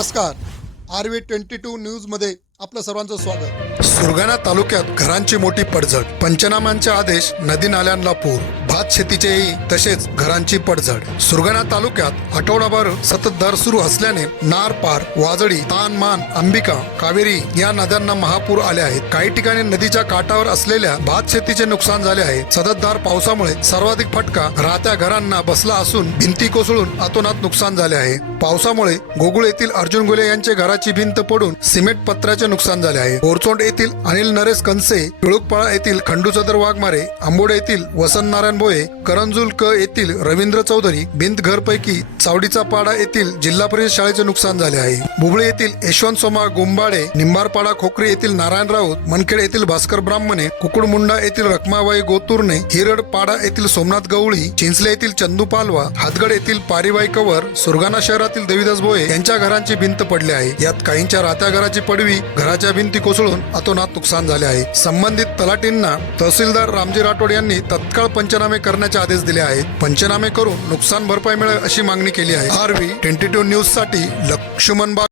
नमस्कार. R V twenty two न्यूजमध्ये आपलं सर्वांचं स्वागत. सुरगाणा तालुक्यात घरांची मोठी पडझड. पंचनामांचे आदेश नदी नाल्यांना पूर. भात शेतीचेही तसेच घरांची पडझड. सुरगाणा तालुक्यात आठवडाभर सततधार सुरू असल्याने नार पार वाजडी तान मान अंबिका कावेरी या नद्यांना महापूर आले आहेत. काही ठिकाणी नदीच्या काठावर असलेल्या भात शेतीचे नुकसान झाले आहे. सततधार पावसामुळे सर्वाधिक फटका राहत्या घरांना बसला असून भिंती कोसळून अतोनात नुकसान झाले आहे. पावसामुळे गोगुळ येथील अर्जुन गुले यांचे घराची भिंत पडून सिमेंट पत्राचे नुकसान झाले आहे. बोरचोंड येथील अनिल नरेश कनसे पिळुकपाळा येथील खंडू सदर वाघमारे आंबोडे येथील वसंत नारायण भोये करंजुल क येथील रवींद्र चौधरी भिंत घरपैकी चावडीचा पाडा येथील जिल्हा परिषद शाळेचे नुकसान झाले आहे. बुबळे येथील यशवंत सोमा गोंबाडे निंबारपाडा खोकरी येथील नारायण राऊत मनखेड येथील भास्कर ब्राह्मणे कुकुडमुंडा येथील रखमाबाई गोतुर्णे हिरड पाडा येथील सोमनाथ गवळी चिंचले येथील चंदू पालवा हातगड येथील पारिबाई कवर सुरगाणा शहरातील देवीदास भोये यांच्या घरांची भिंत पडली आहे. यात काहींच्या राहत्या घराची पडवी घराच्या भिंती कोसळून अतोनात नुकसान झाले आहे. संबंधित तलाटींना तहसीलदार रामजी राठोड यांनी तत्काळ पंचनामे करण्याचे आदेश दिले आहेत. पंचनामे करून नुकसान भरपाई मिळेल अशी मागणी केली आहे. आर व्ही ट्वेंटी टू न्यूजसाठी लक्ष्मण बाग.